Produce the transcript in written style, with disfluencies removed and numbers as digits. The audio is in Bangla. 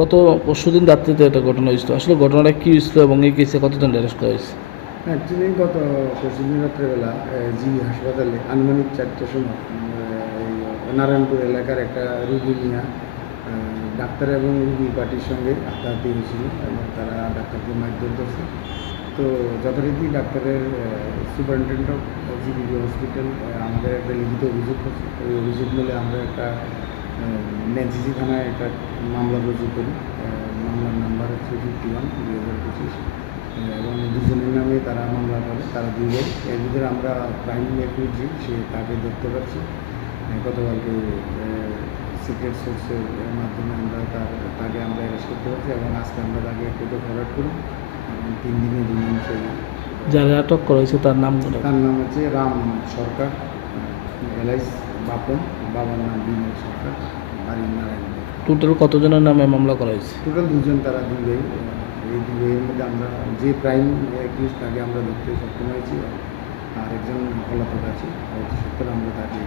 গত পরশুদিন রাত্রিতে একটা ঘটনা হয়েছিল, আসলে ঘটনাটা কী হয়েছিল এবং এই কেসে কতজন অ্যারেস্ট করা হয়েছে? অ্যাকচুয়ালি গত পরশুদিন রাত্রেবেলা জি হাসপাতালে আনুমানিক 4টার সময় এই নারায়ণপুর এলাকার একটা রুগী নিয়ে ডাক্তার এবং রুগী পার্টির সঙ্গে হাতাহাতি হয়েছিল এবং তারা ডাক্তারকে মারধর করছে। তো যথারীতি ডাক্তারের সুপারিনটেন্ডেন্ট অফ জিবিবি হসপিটাল আমাদের একটা লিখিত অভিযোগ করছে। ওই অভিযোগ মিলে আমরা একটা নেনসিসি থানায় একটা মামলা রুজু করি। মামলার নাম্বার হচ্ছে 51/2025 এবং দুজনের নামে তারা মামলা করে, তারা দুই ভাই। এর ভিতরে আমরা প্রাইম রেফিউজি সে তাকে ধরতে পারছি গতকালকে সিক্রেট সোর্সের মাধ্যমে আমরা তাকে আমরা অ্যারেস্ট করতে পারছি এবং আজকে আমরা তাকে কোর্টে ফরওয়ার্ড করি এবং 3 দিনের রিমান্ড চাই। যারা আটক করা হয়েছে তার নাম? তার নাম হচ্ছে রাম সরকার, এলাইস বাপন, বাবার নাম বিনয় সরকার, বাড়ি নারায়ণ। টোটাল কতজনের নামে মামলা করা হয়েছে? টোটাল দুজন, তারা দুই ভাই। এই দুই ভাইয়ের মধ্যে আমরা যে প্রাইম অ্যাকিউজ তাকে আমরা ধরতে সক্ষম হয়েছি, আর একজন পলাতক আছে, অতি সত্ত্বর আমরা তাকে